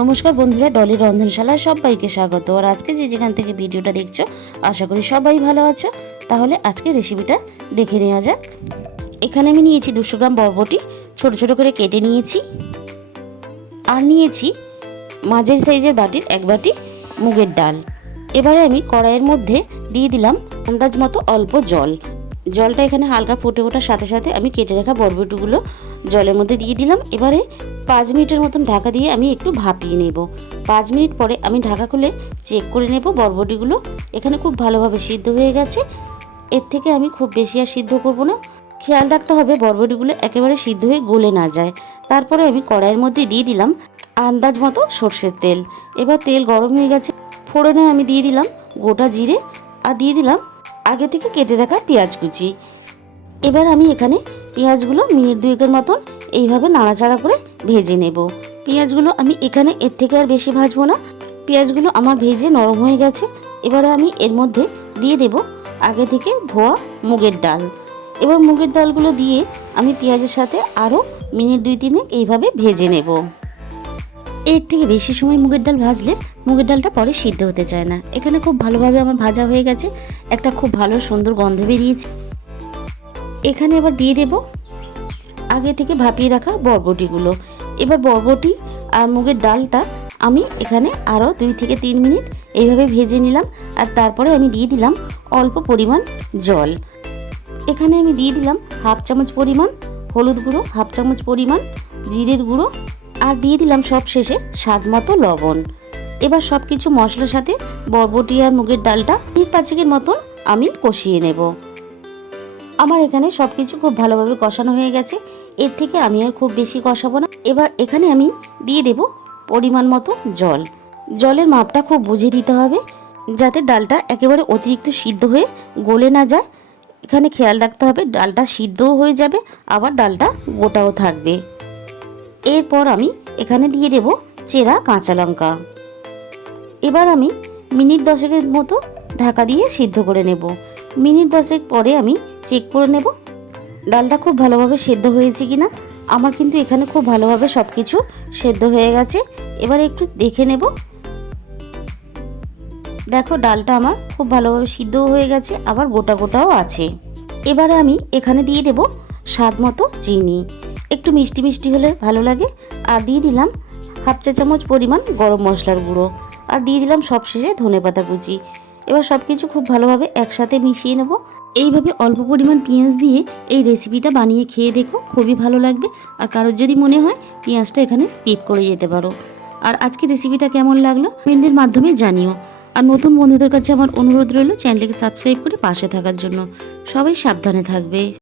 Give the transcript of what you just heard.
নমস্কার বন্ধুরা, ডলির রন্ধনশালায় সবাইকে স্বাগত। আর আজকে যেখান থেকে ভিডিওটা দেখছো আশা করি সবাই ভালো আছো। তাহলে আজকে রেসিপিটা দেখে নেওয়া যাক। এখানে আমি নিয়েছি 200 গ্রাম বরবটি, ছোট ছোট করে কেটে নিয়েছি। আর নিয়েছি মাঝের সাইজের বাটির 1 বাটি মুগের ডাল। এবারে আমি কড়াইয়ের মধ্যে দিয়ে দিলাম আন্দাজ মতো অল্প জল। জলটা এখানে হালকা ফুটে ওঠার সাথে সাথে আমি কেটে রাখা বরবটিগুলো জলের মধ্যে দিয়ে দিলাম। এবারে 5 মিনিটের মতন ঢাকা দিয়ে আমি একটু ভাপিয়ে নেব। 5 মিনিট পরে আমি ঢাকা খুলে চেক করে নেব বরবটিগুলো এখানে খুব ভালোভাবে সিদ্ধ হয়ে গেছে। এর থেকে আমি খুব বেশি আর সিদ্ধ করব না। খেয়াল রাখতে হবে বরবটিগুলো একেবারে সিদ্ধ হয়ে গলে না যায়। তারপরে আমি কড়াইয়ের মধ্যে দিয়ে দিলাম আন্দাজ মতো সর্ষের তেল। এবার তেল গরম হয়ে গেছে, ফোড়নে আমি দিয়ে দিলাম গোটা জিরে আর দিয়ে দিলাম আগে থেকে কেটে রাখা পেঁয়াজ কুচি। এবার আমি এখানে পেঁয়াজগুলো মিনিট 2 মতন এইভাবে নাড়াচাড়া করে ভেজে নেব। পেঁয়াজগুলো আমি এখানে এর থেকে আর বেশি ভাজবো না। পেঁয়াজগুলো আমার ভেজে নরম হয়ে গেছে। এবারে আমি এর মধ্যে দিয়ে দেব আগে থেকে ধোয়া মুগের ডাল। এবার মুগের ডালগুলো দিয়ে আমি পেঁয়াজের সাথে আরও মিনিট 2-3 এইভাবে ভেজে নেব। এর থেকে বেশি সময় মুগের ডাল ভাজলে মুগের ডালটা পরে সিদ্ধ হতে চায় না। এখানে খুব ভালোভাবে আমার ভাজা হয়ে গেছে, একটা খুব ভালো সুন্দর গন্ধ বেরিয়েছে। এখানে এবার দিয়ে দেব আগে থেকে ভাপিয়ে রাখা বরবটিগুলো। এবার বরবটি আর মুগের ডালটা আমি এখানে আরও 2-3 মিনিট এইভাবে ভেজে নিলাম। আর তারপরে আমি দিয়ে দিলাম অল্প পরিমাণ জল। এখানে আমি দিয়ে দিলাম 1/2 চামচ পরিমাণ হলুদ গুঁড়ো, 1/2 চামচ পরিমাণ জিরের গুঁড়ো আর দিয়ে দিলাম সব শেষে স্বাদ মতো লবণ। এবার সব কিছু মশলার সাথে বরবটি আর মুগের ডালটা মিনিট 5 মতন আমি কষিয়ে নেব। আমার এখানে সব কিছু খুব ভালোভাবে কষানো হয়ে গেছে। এর থেকে আমি আর খুব বেশি কষাবো না। এবার এখানে আমি দিয়ে দেব পরিমাণ মতো জল। জলের মাপটা খুব বুঝে দিতে হবে যাতে ডালটা একেবারে অতিরিক্ত সিদ্ধ হয়ে গলে না যায়। এখানে খেয়াল রাখতে হবে ডালটা সিদ্ধও হয়ে যাবে আবার ডালটা গোটাও থাকবে। এরপর আমি এখানে দিয়ে দেব চেরা কাঁচা লঙ্কা। এবার আমি মিনিট 10 মতো ঢাকা দিয়ে সিদ্ধ করে নেব। মিনিট 10 পরে আমি চেক করে নেব ডালটা খুব ভালোভাবে সেদ্ধ হয়েছে কিনা। আমার কিন্তু এখানে খুব ভালোভাবে সব কিছু সেদ্ধ হয়ে গেছে। এবার একটু দেখে নেব। দেখো ডালটা আমার খুব ভালোভাবে সিদ্ধও হয়ে গেছে আবার গোটা গোটাও আছে। এবারে আমি এখানে দিয়ে দেব স্বাদ মতো চিনি। একটু মিষ্টি মিষ্টি হলে ভালো লাগে। আর দিয়ে দিলাম 1/2 চা চামচ পরিমাণ গরম মশলার গুঁড়ো আর দিয়ে দিলাম সবশেষে ধনেপাতা কুচি। এবার সব কিছু খুব ভালোভাবে একসাথে মিশিয়ে নেব। এইভাবে অল্প পরিমাণ পেঁয়াজ দিয়ে এই রেসিপিটা বানিয়ে খেয়ে দেখো, খুবই ভালো লাগবে। আর কারোর যদি মনে হয় পেঁয়াজটা এখানে স্কিপ করে যেতে পারো। আর আজকে রেসিপিটা কেমন লাগলো কমেন্টের মাধ্যমে জানিও। আর নতুন বন্ধুদের কাছে আমার অনুরোধ রইল চ্যানেলটিকে সাবস্ক্রাইব করে পাশে থাকার জন্য। সবাই সাবধানে থাকবে।